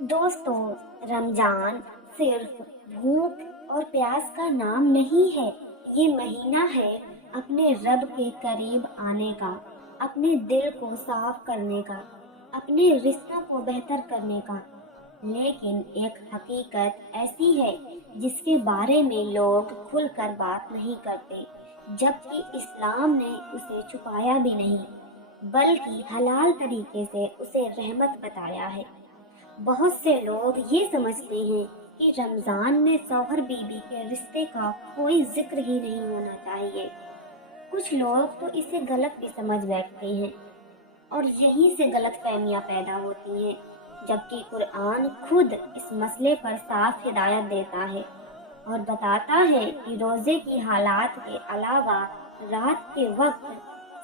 دوستوں، رمضان صرف بھوک اور پیاس کا نام نہیں ہے۔ یہ مہینہ ہے اپنے رب کے قریب آنے کا، اپنے دل کو صاف کرنے کا، اپنے رشتوں کو بہتر کرنے کا۔ لیکن ایک حقیقت ایسی ہے جس کے بارے میں لوگ کھل کر بات نہیں کرتے، جبکہ اسلام نے اسے چھپایا بھی نہیں، بلکہ حلال طریقے سے اسے رحمت بتایا ہے۔ بہت سے لوگ یہ سمجھتے ہیں کہ رمضان میں شوہر بیوی کے رشتے کا کوئی ذکر ہی نہیں ہونا چاہیے۔ کچھ لوگ تو اسے غلط بھی سمجھ بیٹھتے ہیں اور یہیں سے غلط فہمیاں پیدا ہوتی ہیں، جبکہ قرآن خود اس مسئلے پر صاف ہدایت دیتا ہے اور بتاتا ہے کہ روزے کی حالات کے علاوہ رات کے وقت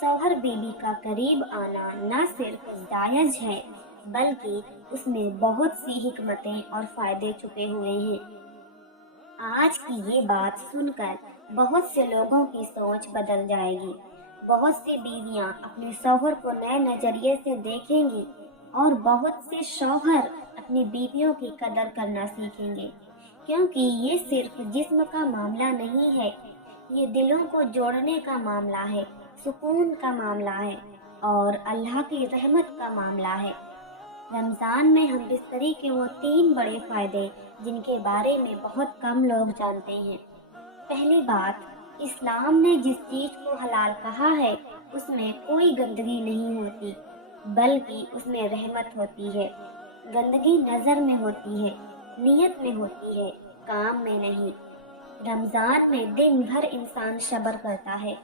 شوہر بیوی کا قریب آنا نہ صرف جائز ہے بلکہ اس میں بہت سی حکمتیں اور فائدے چھپے ہوئے ہیں۔ آج کی یہ بات سن کر بہت سے لوگوں کی سوچ بدل جائے گی۔ بہت سی بیویاں اپنے شوہر کو نئے نظریے سے دیکھیں گی اور بہت سے شوہر اپنی بیویوں کی قدر کرنا سیکھیں گے، کیونکہ یہ صرف جسم کا معاملہ نہیں ہے، یہ دلوں کو جوڑنے کا معاملہ ہے، سکون کا معاملہ ہے اور اللہ کی رحمت کا معاملہ ہے۔ رمضان میں ہم بستری کے وہ 3 بڑے فائدے جن کے بارے میں بہت کم لوگ جانتے ہیں۔ پہلی بات، اسلام نے جس چیز کو حلال کہا ہے اس میں کوئی گندگی نہیں ہوتی، بلکہ اس میں رحمت ہوتی ہے۔ گندگی نظر میں ہوتی ہے، نیت میں ہوتی ہے، کام میں نہیں۔ رمضان میں دن بھر انسان صبر کرتا ہے،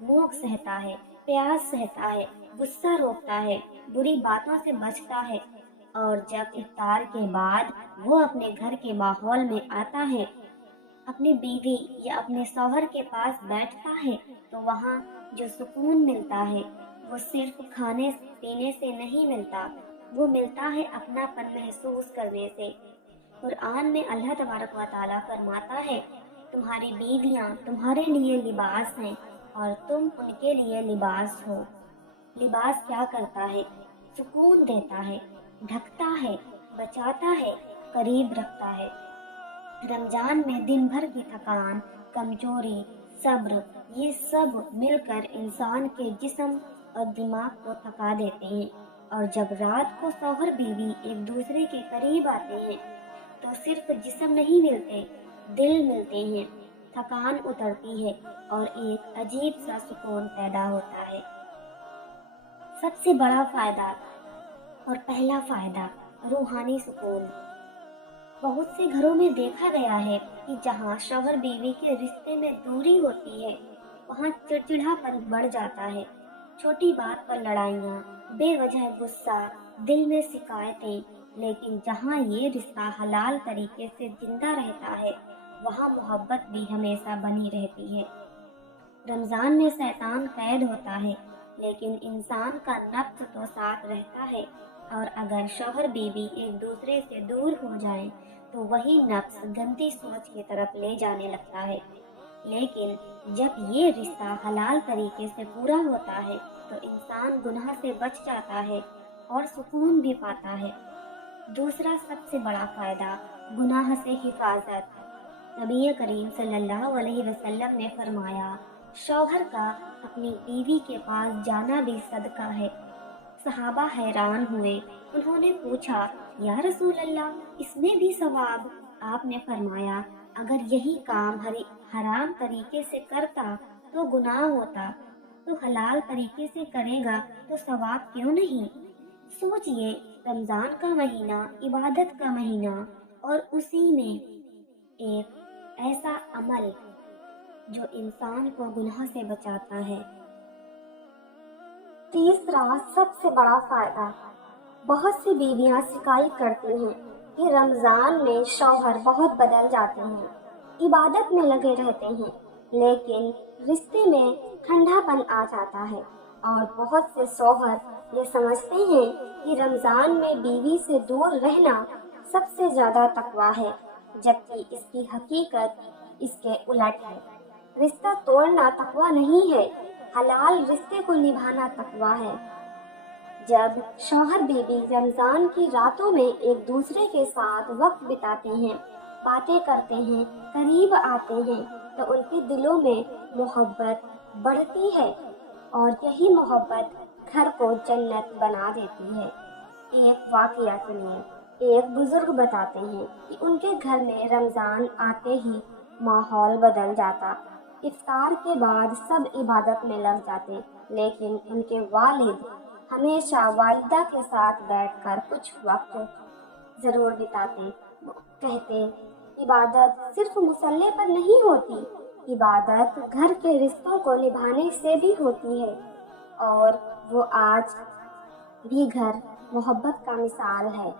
بھوک سہتا ہے، پیاس سہتا ہے، غصہ روکتا ہے، بری باتوں سے بچتا ہے، اور جب افطار کے بعد وہ اپنے گھر کے ماحول میں آتا ہے، اپنی بیوی یا اپنے شوہر کے پاس بیٹھتا ہے، تو وہاں جو سکون ملتا ہے وہ صرف کھانے پینے سے نہیں ملتا، وہ ملتا ہے اپناپن محسوس کرنے سے۔ قرآن میں اللہ تبارک و تعالیٰ فرماتا ہے، تمہاری بیویاں تمہارے لیے لباس ہیں اور تم ان کے لیے لباس ہو۔ لباس کیا کرتا ہے؟ سکون دیتا ہے، ڈھکتا ہے، بچاتا ہے، قریب رکھتا ہے۔ رمضان میں دن بھر کی تھکان، کمزوری، صبر، یہ سب مل کر انسان کے جسم اور دماغ کو تھکا دیتے ہیں، اور جب رات کو شوہر بیوی ایک دوسرے کے قریب آتے ہیں تو صرف جسم نہیں ملتے، دل ملتے ہیں، تھکان اترتی ہے اور ایک عجیب سا سکون پیدا ہوتا ہے۔ سب سے بڑا فائدہ اور پہلا فائدہ، روحانی سکون۔ بہت سے گھروں میں دیکھا گیا ہے کہ جہاں شوہر بیوی کے رشتے میں دوری ہوتی ہے وہاں چڑچڑاپن بڑھ جاتا ہے، چھوٹی بات پر لڑائیاں، بے وجہ غصہ، دل میں شکایتیں۔ لیکن جہاں یہ رشتہ حلال طریقے سے زندہ رہتا ہے وہاں محبت بھی ہمیشہ بنی رہتی ہے۔ رمضان میں شیطان قید ہوتا ہے لیکن انسان کا نفس تو ساتھ رہتا ہے، اور اگر شوہر بیوی ایک دوسرے سے دور ہو جائیں تو وہی نفس گندی سوچ کی طرف لے جانے لگتا ہے۔ لیکن جب یہ رشتہ حلال طریقے سے پورا ہوتا ہے تو انسان گناہ سے بچ جاتا ہے اور سکون بھی پاتا ہے۔ دوسرا سب سے بڑا فائدہ، گناہ سے حفاظت۔ نبی کریم صلی اللہ علیہ وسلم نے فرمایا، شوہر کا اپنی بیوی کے پاس جانا بھی صدقہ ہے۔ صحابہ حیران ہوئے، انہوں نے پوچھا، یا رسول اللہ، اس میں بھی ثواب؟ آپ نے فرمایا، اگر یہی کام حرام طریقے سے کرتا تو گناہ ہوتا، تو حلال طریقے سے کرے گا تو ثواب کیوں نہیں؟ سوچئے، رمضان کا مہینہ عبادت کا مہینہ، اور اسی میں ایک ایسا عمل جو انسان کو گناہ سے بچاتا ہے۔ تیسرا سب سے بڑا فائدہ، بہت سی بیویاں شکایت کرتی ہیں کہ رمضان میں شوہر بہت بدل جاتے ہیں، عبادت میں لگے رہتے ہیں، لیکن رشتے میں ٹھنڈا پن آ جاتا ہے، اور بہت سے شوہر یہ سمجھتے ہیں کہ رمضان میں بیوی سے دور رہنا سب سے زیادہ تقویٰ ہے، جبکہ اس کی حقیقت اس کے الٹ ہے۔ رشتہ توڑنا تقویٰ نہیں ہے، حلال رشتے کو نبھانا تقویٰ ہے۔ جب شوہر بیوی رمضان کی راتوں میں ایک دوسرے کے ساتھ وقت بتاتے ہیں، باتیں کرتے ہیں، قریب آتے ہیں، تو ان کے دلوں میں محبت بڑھتی ہے، اور یہی محبت گھر کو جنت بنا دیتی ہے۔ ایک واقعہ سنیے۔ ایک بزرگ بتاتے ہیں کہ ان کے گھر میں رمضان آتے ہی ماحول بدل جاتا۔ افطار کے بعد سب عبادت میں لگ جاتے، لیکن ان کے والد ہمیشہ والدہ کے ساتھ بیٹھ کر کچھ وقت ضرور بتاتے۔ وہ کہتے، عبادت صرف مصلے پر نہیں ہوتی، عبادت گھر کے رشتوں کو نبھانے سے بھی ہوتی ہے، اور وہ آج بھی گھر محبت کا مثال ہے۔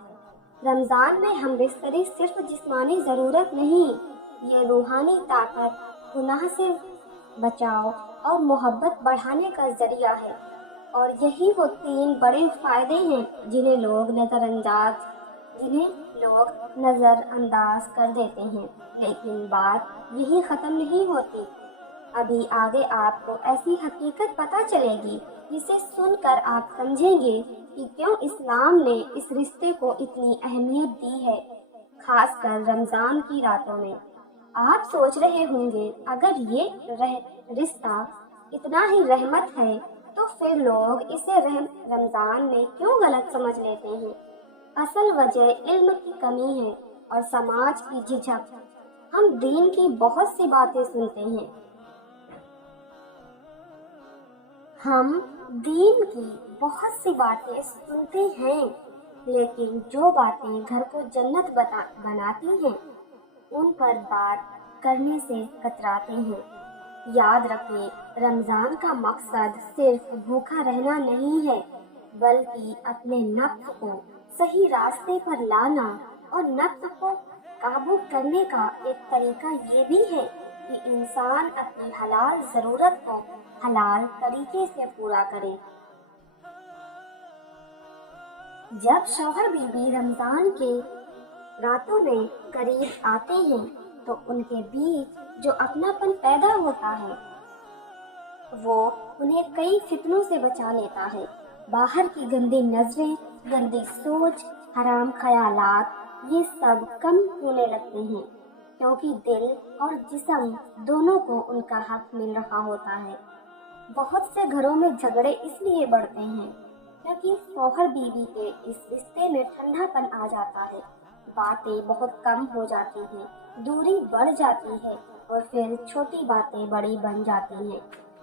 رمضان میں ہم بستری صرف جسمانی ضرورت نہیں، یہ روحانی طاقت، گناہ سے بچاؤ اور محبت بڑھانے کا ذریعہ ہے، اور یہی وہ 3 بڑے فائدے ہیں جنہیں لوگ نظر انداز کر دیتے ہیں۔ لیکن بات یہی ختم نہیں ہوتی، ابھی آگے آپ کو ایسی حقیقت پتہ چلے گی جسے سن کر آپ سمجھیں گے کہ کیوں اسلام نے اس رشتے کو اتنی اہمیت دی ہے، خاص کر رمضان کی راتوں میں۔ آپ سوچ رہے ہوں گے، اگر یہ رشتہ اتنا ہی رحمت ہے تو پھر لوگ اسے رمضان میں کیوں غلط سمجھ لیتے ہیں؟ اصل وجہ علم کی کمی ہے اور سماج کی جھجک۔ ہم دین کی بہت سی باتیں سنتے ہیں، لیکن جو باتیں گھر کو جنت بناتی ہیں ان پر بات کرنے سے کتراتے ہیں۔ یاد رکھیں، رمضان کا مقصد صرف بھوکا رہنا نہیں ہے، بلکہ اپنے نفس کو صحیح راستے پر لانا، اور نفس کو قابو کرنے کا ایک طریقہ یہ بھی ہے کہ انسان اپنی حلال ضرورت کو حلال طریقے سے پورا کرے۔ جب شوہر بیوی رمضان کے راتوں میں قریب آتے ہیں تو ان کے بیچ جو اپناپن پیدا ہوتا ہے وہ انہیں کئی فتنوں سے بچا لیتا ہے۔ باہر کی گندی نظریں، گندی سوچ، حرام خیالات، یہ سب کم ہونے لگتے ہیں، کیونکہ دل اور جسم دونوں کو ان کا حق مل رہا ہوتا ہے۔ بہت سے گھروں میں جھگڑے اس لیے بڑھتے ہیں کیونکہ شوہر بیوی کے اس رشتے میں ٹھنڈا پن آ جاتا ہے، باتیں بہت کم ہو جاتی ہیں، دوری بڑھ جاتی ہے، اور پھر چھوٹی باتیں بڑی بن جاتی ہیں۔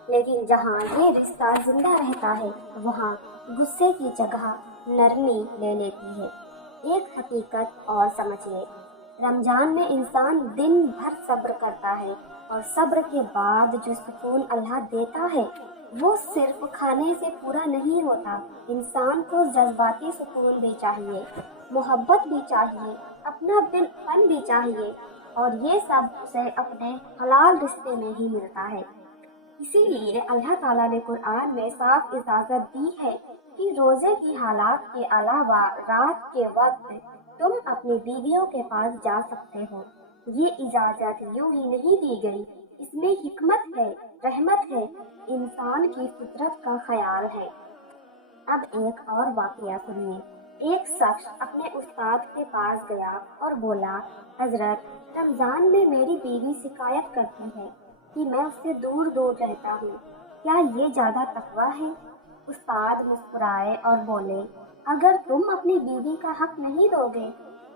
لیکن جہاں یہ رشتہ زندہ رہتا ہے وہاں غصے کی جگہ نرمی لے لیتی ہے۔ ایک حقیقت اور سمجھیے، رمضان میں انسان دن بھر صبر کرتا ہے، اور صبر کے بعد جو سکون اللہ دیتا ہے وہ صرف کھانے سے پورا نہیں ہوتا۔ انسان کو جذباتی سکون بھی چاہیے، محبت بھی چاہیے، اپنا پن بھی چاہیے، اور یہ سب اسے اپنے حلال رشتے میں ہی ملتا ہے۔ اسی لیے اللہ تعالیٰ نے قرآن میں صاف اجازت دی ہے کہ روزے کی حالات کے علاوہ رات کے وقت تم اپنی بیویوں کے پاس جا سکتے ہو۔ یہ اجازت یوں ہی نہیں دی گئی، اس میں حکمت ہے، رحمت ہے، انسان کی فطرت کا خیال ہے۔ اب ایک اور واقعہ سنیے۔ ایک شخص اپنے استاد کے پاس گیا اور بولا، حضرت، رمضان میں میری بیوی شکایت کرتی ہے کہ میں اس سے دور دور رہتا ہوں، کیا یہ زیادہ تقویٰ ہے؟ استاد مسکرائے اور بولے، اگر تم اپنی بیوی کا حق نہیں دو گے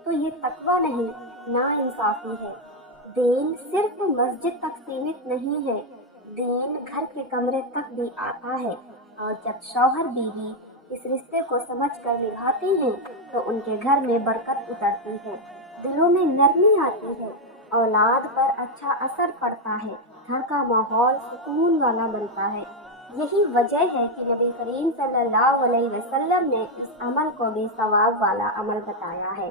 تو یہ تقویٰ نہیں، ناانصافی ہے۔ دین صرف مسجد تک سیمت نہیں ہے، دین گھر کے کمرے تک بھی آتا ہے، اور جب شوہر بیوی اس رشتے کو سمجھ کر نبھاتے ہیں تو ان کے گھر میں برکت اترتی ہے، دلوں میں نرمی آتی ہے، اولاد پر اچھا اثر پڑتا ہے، گھر کا ماحول سکون والا بنتا ہے۔ یہی وجہ ہے کہ نبی کریم صلی اللہ علیہ وسلم نے اس عمل کو بھی ثواب والا عمل بتایا ہے۔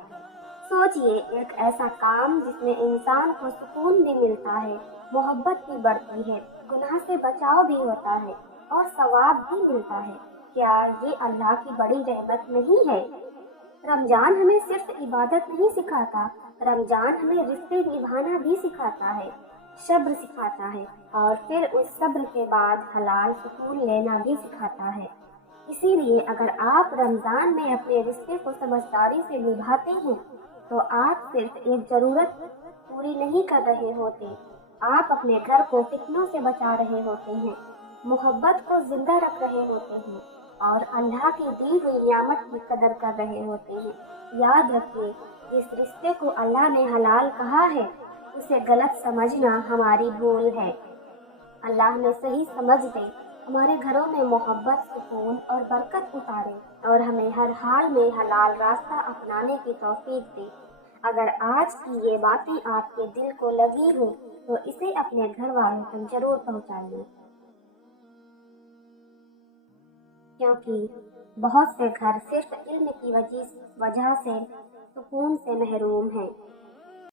سوچئے، ایک ایسا کام جس میں انسان کو سکون بھی ملتا ہے، محبت بھی بڑھتی ہے، گناہ سے بچاؤ بھی ہوتا ہے، اور ثواب بھی ملتا ہے، کیا یہ اللہ کی بڑی رحمت نہیں ہے؟ رمضان ہمیں صرف عبادت نہیں سکھاتا، رمضان ہمیں رشتے نبھانا بھی سکھاتا ہے، صبر سکھاتا ہے، اور پھر اس صبر کے بعد حلال سکون لینا بھی سکھاتا ہے۔ اسی لیے اگر آپ رمضان میں اپنے رشتے کو سمجھداری سے نبھاتے ہیں تو آپ صرف ایک ضرورت پوری نہیں کر رہے ہوتے، آپ اپنے گھر کو فتنوں سے بچا رہے ہوتے ہیں، محبت کو زندہ رکھ رہے ہوتے ہیں اور اللہ کی دی ہوئی نعمت کی قدر کر رہے ہوتے ہیں۔ یاد رکھیے، جس رشتے کو اللہ نے حلال کہا ہے اسے غلط سمجھنا ہماری بھول ہے۔ اللہ ہمیں صحیح سمجھ دے، ہمارے گھروں میں محبت، سکون اور برکت اتارے اور ہمیں ہر حال میں حلال راستہ اپنانے کی توفیق دے۔ اگر آج کی یہ باتیں آپ کے دل کو لگی ہوں تو اسے اپنے گھر والوں تک ضرور پہنچائیے، کیونکہ بہت سے گھر صرف علم کی وجہ سے سکون سے محروم ہیں۔